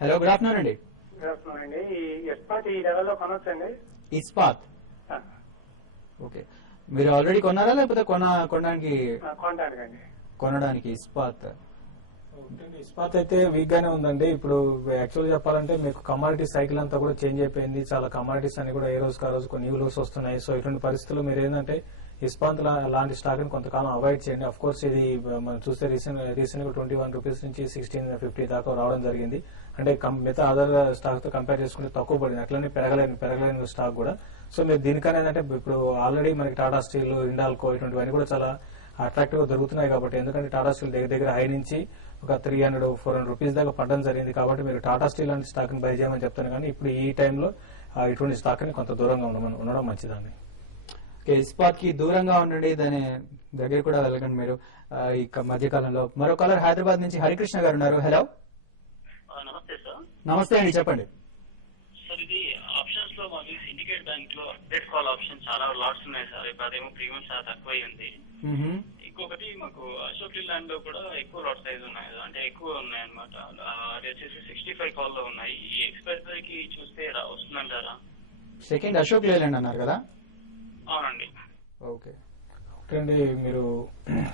Hello, good afternoon అండి. అండి ఈ ఇస్పాత్ ఈ లెవెల్లో కొనొచ్చండి? ఇస్పాత్ ఓకే, మీరు ఆల్రెడీ కొన్నారా లేకపోతే కొనడానికి? కొనడానికి ఇస్పాత్. ఇస్పాత్ అయితే వీక్ గానే ఉందండి. ఇప్పుడు యాక్చువల్ చెప్పాలంటే మీకు కమాడిటీ సైకిల్ అంతా కూడా చేంజ్ అయిపోయింది. చాలా కమాడిటీస్ అన్ని కూడా ఏ రోజుకి ఆ రోజు కొన్ని న్యూ లోస్ వస్తున్నాయి. సో ఇటువంటి పరిస్థితుల్లో మీరు ఏంటంటే ఇస్పాత్ లాంటి స్టాక్ ని కొంతకాలం అవాయిడ్ చేయండి. అఫ్ కోర్స్ ఇది మనం చూస్తే రీసెంట్ గా 21 రూపీస్ నుంచి 1650 దాకా రావడం జరిగింది. అంటే మిగతా అదర్ స్టాక్ తో కంపేర్ చేసుకుంటే తక్కువ పడింది. అట్లనే పెరగలేని స్టాక్ కూడా. సో మీరు దీనికన్నా ఏంటంటే ఇప్పుడు ఆల్రెడీ మనకి టాటా స్టీల్, హిండాల్కో ఇటువంటివన్నీ కూడా చాలా అట్రాక్టివ్ గా దొరుకుతున్నాయి కాబట్టి, ఎందుకంటే టాటా స్టీల్ దగ్గర హై నుంచి ఒక 300-400 రూపీస్ దాకా పడడం జరిగింది. కాబట్టి మీరు టాటా స్టీల్ లాంటి స్టాక్ ని బై చేయమని చెప్తాను. కానీ ఇప్పుడు ఈ టైంలో ఇటువంటి స్టాక్ ని కొంత దూరంగా ఉండడం మంచిదండి. ఇస్పాత్ కి దూరంగా ఉండండి, దాని దగ్గర కూడా వెళ్ళకండి మీరు ఈ మధ్యకాలంలో. మరో కాలర్ హైదరాబాద్ నుంచి హరికృష్ణ గారు ఉన్నారు. హలో. నమస్తే సార్. నమస్తే అండి, చెప్పండి. సార్ ఇది ఆప్షన్స్ లో మాకు సిండికేట్ బ్యాంక్ లో అప్డేట్ కాల్ ఆప్షన్ చాలా లాట్స్ ఉన్నాయి సార్. ఇప్పుడు అదేమో ప్రీమియం చాలా తక్కువ ఉంది. ఇంకొకటి మాకు అశోక్ ల్యాండ్ లో కూడా ఎక్కువ లాట్ సైజ్ ఉన్నాయి, అంటే ఎక్కువ ఉన్నాయి అనమాట. అది వచ్చేసి 65 కాల్ లో ఉన్నాయి. ఈ ఎక్స్పైరీ కి చూస్తే వస్తుందంటారా? సెకండ్ అశోక్ లేలాండ్ అన్నారు కదా? అవునండి. ఓకే అండి, మీరు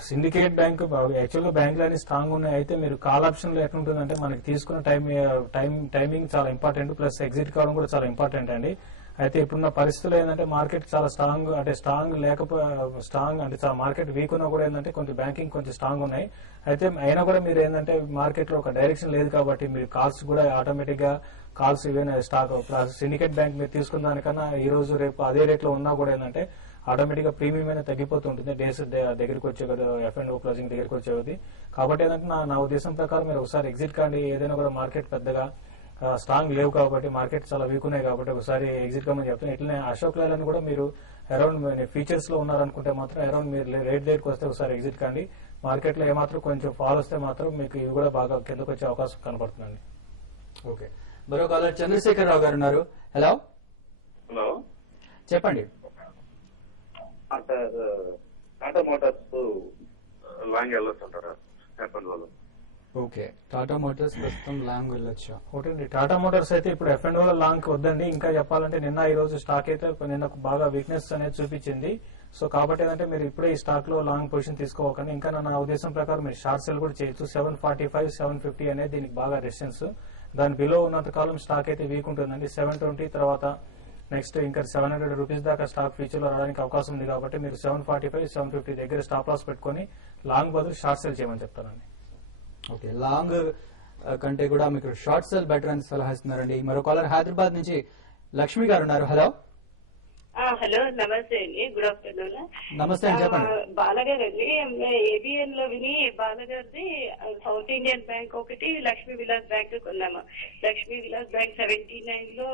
సిండికేట్ బ్యాంక్ యాక్చువల్ గా బ్యాంకులు అన్ని స్ట్రాంగ్ ఉన్నాయి. అయితే మీరు కాల్ ఆప్షన్ లో ఎట్లుంటుందంటే మనకి తీసుకున్న టైమింగ్ చాలా ఇంపార్టెంట్, ప్లస్ ఎగ్జిట్ కావడం కూడా చాలా ఇంపార్టెంట్ అండి. అయితే ఇప్పుడున్న పరిస్థితులు ఏంటంటే మార్కెట్ చాలా స్ట్రాంగ్ అంటే మార్కెట్ వీక్ ఉన్నా కూడా ఏంటంటే కొంచెం బ్యాంకింగ్ కొంచెం స్ట్రాంగ్ ఉన్నాయి. అయితే అయినా కూడా మీరు ఏంటంటే మార్కెట్ లో ఒక డైరెక్షన్ లేదు కాబట్టి మీరు కాల్స్ కూడా ఆటోమేటిక్ గా calls even stock syndicate bank మీరు తీసుకున్న దానికన్నా ఈ రోజు రేపు అదే రేట్ లో ఉన్నా కూడా ఏంటంటే ఆటోమేటిక్ గా ప్రీమియం అనేది తగ్గిపోతుంటుంది డేస్ దగ్గరికి వచ్చే కదా, F&O క్లోజింగ్ దగ్గరికి వచ్చేది. కాబట్టి ఏంటంటే నా ఉద్దేశం ప్రకారం మీరు ఒకసారి ఎగ్జిట్ కాండి. ఏదైనా కూడా మార్కెట్ పెద్దగా స్ట్రాంగ్ లేవు కాబట్టి, మార్కెట్ చాలా వీక్ ఉన్నాయి కాబట్టి ఒకసారి ఎగ్జిట్ కమని చెప్తాను. ఇట్లనే అశోక్ లేలాండ్ కూడా మీరు అరౌండ్ ఫీచర్స్ లో ఉన్నారనుకుంటే మాత్రం అరౌండ్ మీరు రేట్ దగ్గరికి వస్తే ఒకసారి ఎగ్జిట్ కాండి. మార్కెట్ లో ఏమాత్రం కొంచెం ఫాల్ వస్తే మాత్రం మీకు ఇవి కూడా బాగా కిందకు వచ్చే అవకాశం కనపడుతుందండి. ఓకే, మరో కాలర్ చంద్రశేఖర్ రావు గారు ఉన్నారు. హలో. హలో, చెప్పండి. సార్ టాటా మోటార్స్ లాంగ్ వెళ్ళొచ్చు అంటారా? ఓకే, టాటా మోటార్స్ ప్రస్తుతం లాంగ్ వెళ్ళొచ్చు. ఒకటి టాటా మోటార్స్ అయితే ఇప్పుడు F&O లాంగ్ వద్దండి. ఇంకా చెప్పాలంటే నిన్న ఈ రోజు స్టాక్ అయితే నిన్న బాగా వీక్నెస్ అనేది చూపించింది. సో కాబట్టి ఏంటంటే మీరు ఇప్పుడే ఈ స్టాక్ లో లాంగ్ పొజిషన్ తీసుకోవకండి. ఇంకా నా ఉద్దేశం ప్రకారం మీరు షార్ట్ సెల్ కూడా చేయొచ్చు. 745, 750 అనేది దీనికి బాగా రెసిస్టెన్స్. దాని బిలో ఉన్నంత కాలం స్టాక్ అయితే వీక్ ఉంటుందండి. 720 తర్వాత నెక్స్ట్ ఇంకా 700 రూపీస్ దాకా స్టాక్ ఫ్యూచర్ లో రావడానికి అవకాశం ఉంది. కాబట్టి మీరు 745, 750 దగ్గర స్టాప్ లాస్ పెట్టుకుని లాంగ్ బదులు షార్ట్ సెల్ చేయమని చెప్తానండి. ఓకే, లాంగ్ కంటే కూడా మీకు షార్ట్ సెల్ బెటర్ అని సలహా ఇస్తున్నారండి. మరో కాలర్ హైదరాబాద్ నుంచి లక్ష్మి గారు ఉన్నారు. హలో. హలో, నమస్తే అండి. Good afternoon. నమస్తే అండి, చెప్పండి. బాలగారు అండి, ఏబిఎన్ లో విని బాలగారిది సౌత్ ఇండియన్ బ్యాంక్ ఒకటి, లక్ష్మీ విలాస్ బ్యాంక్ కొన్నాము. లక్ష్మీ విలాస్ బ్యాంక్ 79 లో,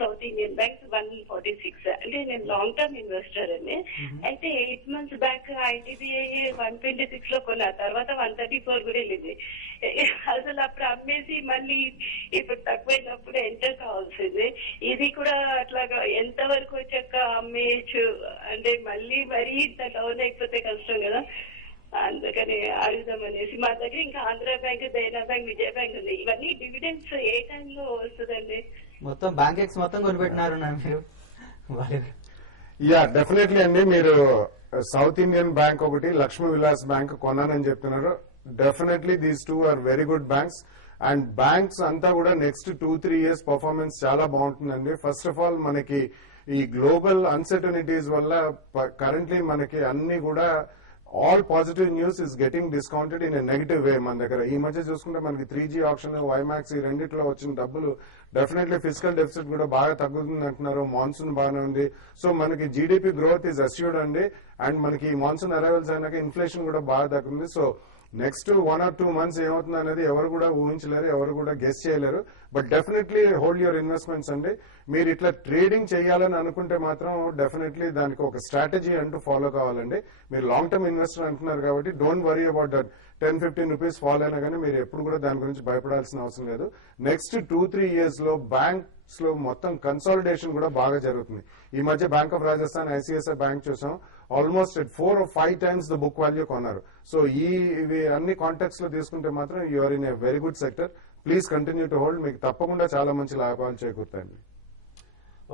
సౌత్ ఇండియన్ బ్యాంక్ 146. అంటే నేను లాంగ్ టర్మ్ ఇన్వెస్టర్ అండి. అయితే 8 months బ్యాక్ ఐటీబీఐ 126 లో కొన్నా, తర్వాత 134 కూడా వెళ్ళింది. అసలు అప్పుడు అమ్మేసి మళ్ళీ ఇప్పుడు తక్కువైనప్పుడు ఎంటర్ కావాల్సింది. ఇది కూడా అట్లాగా ఎంత వరకు వచ్చాక అమ్మేయచ్చు అంటే మళ్ళీ మరీ ఇంత డౌన్ అయిపోతే కష్టం కదా, అందుకని అడుగుదామనేసి. మా దగ్గర ఇంకా ఆంధ్ర బ్యాంక్, దేనా బ్యాంక్, విజయ బ్యాంక్ ఉంది. ఇవన్నీ డివిడెండ్స్ ఏ టైంలో వస్తుందండి? మొత్తం బ్యాంక్ ఎక్స్ మొత్తం కొనిపెట్టినారు మీరు. యా, డెఫినెట్లీ అండి. మీరు సౌత్ ఇండియన్ బ్యాంక్ ఒకటి, లక్ష్మీ విలాస్ బ్యాంక్ కొన్నానని చెప్తున్నారు. Definitely these two are very good banks. And banks అంతా కూడా నెక్స్ట్ 2-3 years పర్ఫార్మెన్స్ చాలా బాగుంటుందండి. ఫస్ట్ ఆఫ్ ఆల్ మనకి ఈ గ్లోబల్ అన్సర్టనిటీస్ వల్ల కరెంట్లీ మనకి అన్ని కూడా all positive news is getting discounted in a negative way. మన దగ్గర ఈ మధ్య చూసుకుంటే మనకి 3G ఆప్షన్, వైమాక్స్ ఈ రెండిట్లో వచ్చిన డబ్బులు డెఫినెట్లీ ఫిజికల్ డెఫిసిట్ కూడా బాగా తగ్గుతుంది అంటున్నారు. మాన్సూన్ బాగానే ఉంది. సో మనకి జీడీపీ గ్రోత్ ఈజ్ అస్యూర్డ్ అండి. అండ్ మనకి మాన్సూన్ అరైవల్స్ అయినాక ఇన్ఫ్లేషన్ కూడా బాగా తగ్గుతుంది. సో నెక్స్ట్ 1 or 2 months ఏమవుతుంది అనేది ఎవరు కూడా ఊహించలేరు, ఎవరు కూడా గెస్ చేయలేరు. But definitely hold your investments అండి. మీరు ఇట్లా ట్రేడింగ్ చేయాలని అనుకుంటే మాత్రం డెఫినెట్లీ దానికి ఒక స్ట్రాటజీ అంటూ ఫాలో కావాలండి. మీరు లాంగ్ టర్మ్ ఇన్వెస్టర్ అంటున్నారు కాబట్టి don't worry about that 10-15 rupees fall అయినా కానీ మీరు ఎప్పుడు కూడా దాని గురించి భయపడాల్సిన అవసరం లేదు. నెక్స్ట్ 2-3 years లో బ్యాంక్స్ లో మొత్తం కన్సాలిడేషన్ కూడా బాగా జరుగుతుంది. ఈ మధ్య bank of Rajasthan, ICICI bank చూసాం, almost 4 or 5 times the book value కొన్నారు. సో ఇవి అన్ని కాంటాక్ట్స్ లో తీసుకుంటే మాత్రం you're in a very good sector. Please continue to hold. మీకు తప్పకుండా చాలా మంచి లాభాలు చేకూరుతాయండి.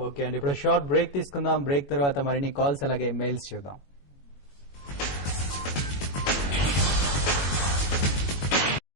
ఓకే అండి, ఇప్పుడు షార్ట్ బ్రేక్ తీసుకుందాం. బ్రేక్ తర్వాత మరిన్ని కాల్స్ అలాగే మెయిల్స్ చూద్దాం.